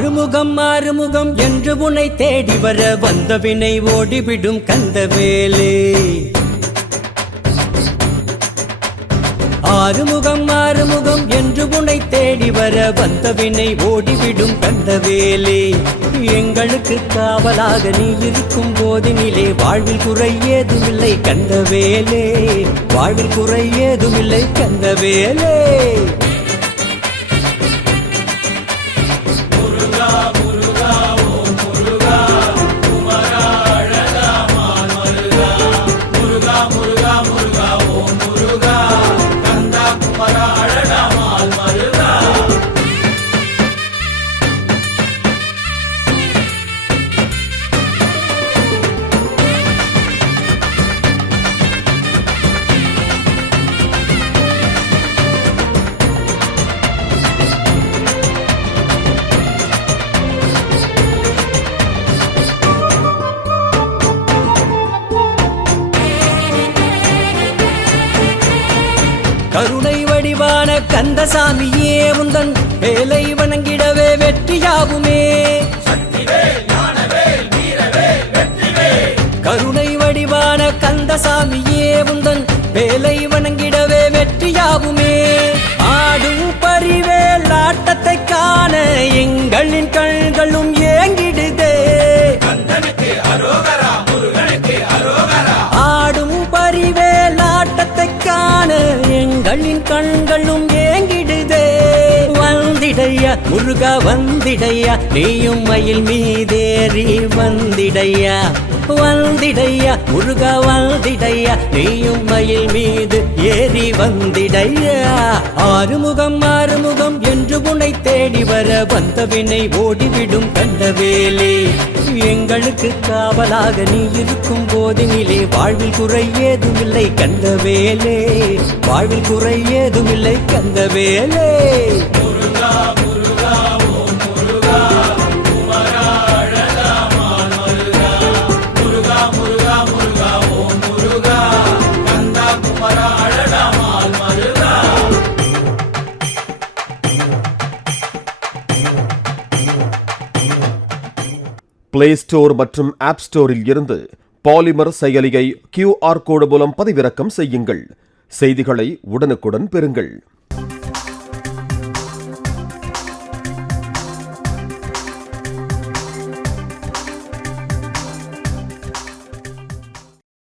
ஆறுமுகம் என்று உன்னை தேடி வர வந்த வினை ஓடிவிடும் கந்தவேலே. ஆறுமுகம் என்று உன்னை தேடி வர வந்த வினை ஓடிவிடும் கந்தவேலே. எங்களுக்கு காவலாக நீ இருக்கும் போதினிலே வாழ்வில் குறை ஏதுமில்லை கந்தவேலே, வாழ்வில் குறை ஏதுமில்லை கந்தவேலே. கருணை வடிவான கந்தசாமியே உந்தன் வேலை வணங்கிடவே வெற்றியாகுமே. கருணை வடிவான கந்தசாமியே உந்தன் வேலை வணங்கிடவே வெற்றியாகுமே. ஆடும் பரிவேல் ஆட்டத்தை காண எங்களின் கண்களும் ஏங்கிடுதே. ஆடும் பரிவேல் ஆட்டத்தை காண எங்களின் கண்களும் ஏங்கிடுதே. வந்திடையா முருகா வந்திடையா, நீயும் மயில் மீதேறி வந்திடையா. வந்திடையா முருகா வந்திடையா, நீயும் மயில் மீது ஏறி வந்திடையா. ஆறுமுகம் என்று உன்னை தேடி வர வந்த வினை ஓடிவிடும் கந்தவேலே. எங்களுக்கு காவலாக நீ இருக்கும் போதினிலே வாழ்வில் குறை ஏதுமில்லை கந்தவேலே, வாழ்வில் குறை ஏதுமில்லை கந்தவேலே. பிளே ஸ்டோர் மற்றும் ஆப் ஸ்டோரில் இருந்து பாலிமர் செயலியை QR கோடு மூலம் பதிவிறக்கம் செய்யுங்கள். செய்திகளை உடனுக்குடன் பெறுங்கள்.